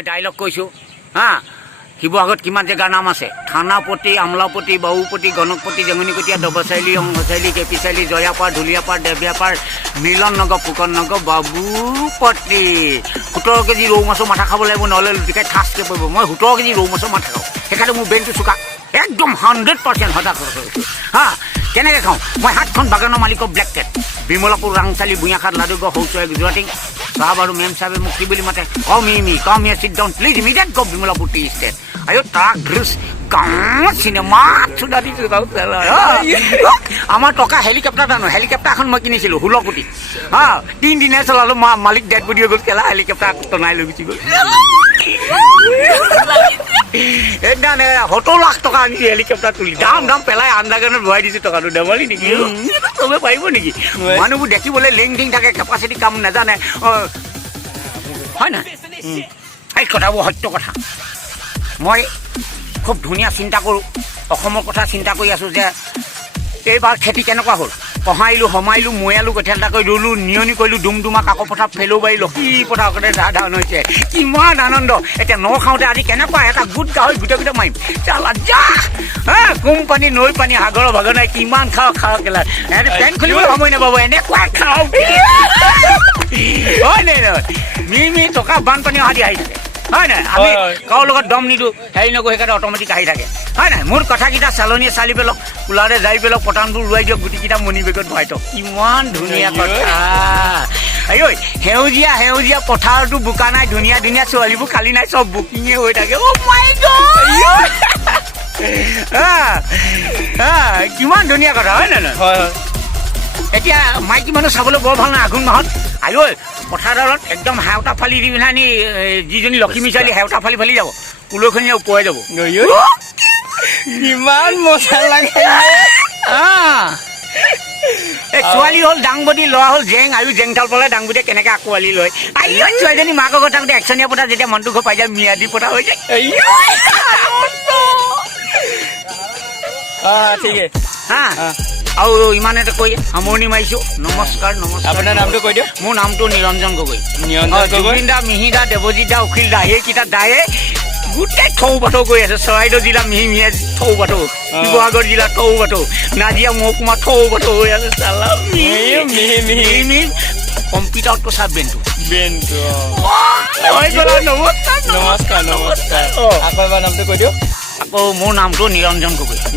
মই ডাইলগ কৈছোঁ হা শিৱসাগৰত কিমান জেগাৰ নাম আছে থানাপতি আমলাপতি বাবুপতি গণকপতি জেঙনিকটীয়া দবচাৰিলি অংগচাৰিলি কেপিচাৰিলি জয়াপাৰ ঢুলীয়াপাৰ দেৱীয়াপাৰ মিলন নগৰ ফুকন নগৰ বাবুপতি 17 কেজি ৰৌ মাছৰ মাথা খাব লাগিব নহ'লে লুটিকাই ঠাচকৈ পৰিব মই 17 কেজি ৰৌ মাছৰ মাথা খাওঁ সেইকাৰণে মোৰ ব্ৰেইনটো চোকা একদম 100% সঁচা কথা হা কেনেকৈ খাওঁ মই 7খন বাগানৰ মালিকৰ ব্লেক কেট বিমলাপুৰ ৰাংচালি বুঞাখাট লাডুগড় সৌচৰাই গুজৰাটী সাহেব আৰু মেম চাহেবে মোক কি বুলি মাতে come here sit down please immediate go Bimalapur tea estate আয়ো তাক ঘৃছ গাঁৱত চিনেমা চুদা দিছোঁ আমাৰ টকা হেলিকপ্টাৰ এটা নহয় হেলিকপ্টাৰ এখন মই কিনিছিলোঁ 16 কোটি হা 3 দিনে চলালোঁ মালিক ডেড বডি হৈ গ'ল কেলা হেলিকপ্টাৰ টনাই লৈ গুচি গ'ল সেইদিনা 70 লাখ টকা আনিছোঁ হেলিকপ্টাৰ তুলি দাম পেলাই আন্দাগানত ভৰাই দিছোঁ টকাটো ধেমালি নেকি চবে পাৰিব নেকি মানুহবোৰ দেখিবলৈ লিং টিং থাকে কেপাচিটি কাম নাজানে হয় নহয় এই কথাবোৰ সত্য কথা মই খুব ধুনীয়া চিন্তা কৰোঁ অসমৰ কথা চিন্তা কৰি আছোঁ যে এইবাৰ খেতি কেনেকুৱা হ'ল কহাইলোঁ সমাইলোঁ মৈয়ালোঁ কঠীয়া এটা কৰি ৰুলোঁ নিয়নি কৰিলোঁ ডুমডুমা কাকো পথাৰ ফেলো বাৰী লক্ষী পথাৰতে ধান হৈছে কিমান আনন্দ এতিয়া ন খাওঁতে আজি কেনেকুৱা এটা গোট গাহৰি গোটেই মাৰিম চালা যা হা কোম্পানী নৈ পানী সাগৰৰ ভাগৰ নাই কিমান খাওঁ কেলা সিহঁতে পেন খুলিবলৈ সময় নাপাব এনেকুৱা খাওঁ হয় নাই মি টকা বানপানী অহা দি আহিছে হয় নাই আমি কাৰো লগত দম নিদিওঁ হেৰি নকৰোঁ সেইকাৰণে অট'মেটিক আহি থাকে হয় নাই মোৰ কথাকেইটা চালনীয়ে চালি পেলক কুলাৰে যাই পেলক পটানবোৰ উৰুৱাই দিয়ক গুটিকেইটা মণি বেগত ভৰাই থওক কিমান ধুনীয়া কথা ঐ সেউজীয়া পথাৰতো বোকা নাই ধুনীয়া ধুনীয়া ছোৱালীবোৰ খালী নাই চব বুকিঙে হৈ থাকে কিমান ধুনীয়া কথা হয় নাই হয় এতিয়া মাইকী মানুহ চাবলৈ বৰ ভাল নাই আঘোণ মাহত আয়ো পথাৰডালত একদম হেওটা ফালি দি পিনে যিজনী লক্ষীমী ছোৱালী হেওটা ফালি যাব কুলৰখনিয়ে উপৱাই যাব কিমান মজা লাগে ছোৱালী হ'ল ডাংবদী ল'ৰা হ'ল জেং আৰু জেংঠাল পালে ডাংবদীয়ে কেনেকৈ আকোৱালি লয় ছোৱালীজনী মাকৰ ঘৰত থাকোঁতে একচনীয়া পতা যেতিয়া মনটো ঘৰ পাই যায় ম্যাদী পতা হৈ যায় ঠিকে হা আৰু ইমানতে কৈ সামৰণি মাৰিছোঁ নমস্কাৰ আপোনাৰ নামটো কৈ দিয়ক মোৰ নামটো নিৰঞ্জন গগৈ জুবিন দা মিহি দা দেৱজিৎ দা অখিল দা সেইকেইটা দায়ে গোটেই থৌ বাথৌ কৰি আছে চৰাইদেউ জিলা মিহি থৌ বাথৌ শিৱসাগৰ জিলা থৌ বাথৌ নাজিয়া মহকুমা থৌ বাথৌ হৈ আছে চালা মিহি কম্পিউটাৰতকৈ চাব নমস্কাৰ আকৌ এবাৰ নামটো কৈ দিয়ক আকৌ মোৰ নামটো নিৰঞ্জন গগৈ